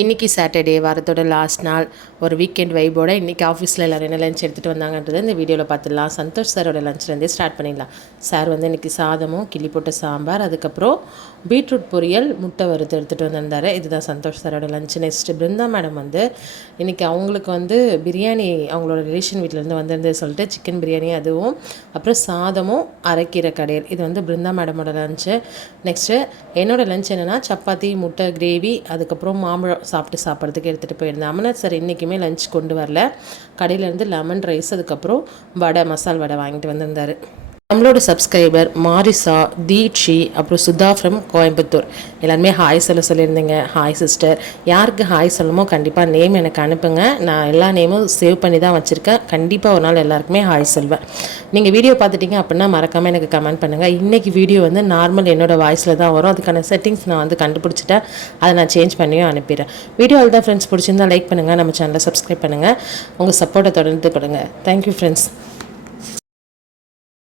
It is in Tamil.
இன்றைக்கி சாட்டர்டே வாரத்தோட லாஸ்ட் நாள் ஒரு வீக்கெண்ட் வைபோட இன்றைக்கி ஆஃபீஸில் எல்லோரும் என்ன லஞ்ச் எடுத்துகிட்டு வந்தாங்கன்றது இந்த வீடியோவில் பார்த்துடலாம். சந்தோஷ் சாரோட லஞ்ச்லேருந்தே ஸ்டார்ட் பண்ணிடலாம். சார் வந்து இன்றைக்கி சாதமும் கிள்ளி போட்ட சாம்பார், அதுக்கப்புறம் பீட்ரூட் பொரியல், முட்டை வறுத்து எடுத்துகிட்டு வந்திருந்தார். இதுதான் சந்தோஷ் சாரோட லஞ்ச். நெக்ஸ்ட்டு பிருந்தா மேடம் வந்து இன்றைக்கி அவங்களுக்கு வந்து பிரியாணி அவங்களோட ரிலேஷன் வீட்டிலேருந்து வந்திருந்து சொல்லிட்டு சிக்கன் பிரியாணி, அதுவும் அப்புறம் சாதமும் அரைக்கீரை கடையல். இது வந்து பிருந்தா மேடமோட லஞ்சு. நெக்ஸ்ட்டு என்னோடய லஞ்ச் என்னென்னா சப்பாத்தி, முட்டை கிரேவி, அதுக்கப்புறம் மாம்பழம் சாப்பிட்றதுக்கு எடுத்துகிட்டு போயிருந்தேன். அமர்நாத் சார் இன்றைக்குமே லஞ்ச் கொண்டு வரல. கடையிலேருந்து லெமன் ரைஸ், அதுக்கப்புறம் வடை, மசால் வடை வாங்கிட்டு வந்திருந்தார். நம்மளோட சப்ஸ்கிரைபர் மாரிசா, தீட்சி, அப்புறம் சுதா ஃப்ரம் கோயம்புத்தூர் எல்லாருமே ஹாய் சொல்லியிருந்தீங்க. Hi sister. யாருக்கு ஹாய் சொல்லணுமோ கண்டிப்பாக நேம் எனக்கு அனுப்புங்க. நான் எல்லா நேமும் சேவ் பண்ணி தான் வச்சுருக்கேன். கண்டிப்பாக ஒரு நாள் எல்லாருக்குமே ஹாய் சொல்வேன். நீங்கள் வீடியோ பார்த்துட்டீங்க அப்படின்னா மறக்காமல் எனக்கு கமெண்ட் பண்ணுங்கள். இன்றைக்கி வீடியோ வந்து நார்மல் என்னோடய வாய்ஸில் தான் வரும். அதுக்கான செட்டிங்ஸ் நான் வந்து கண்டுபிடிச்சிட்டேன். அதை நான் சேஞ்ச் பண்ணியும் அனுப்பிடுறேன். வீடியோ தான் ஃப்ரெண்ட்ஸ் பிடிச்சிருந்தால் லைக் பண்ணுங்கள், நம்ம சேனலை சப்ஸ்கிரைப் பண்ணுங்கள். உங்கள் சப்போர்ட்டை தொடர்ந்து கொடுங்க. Thank you friends.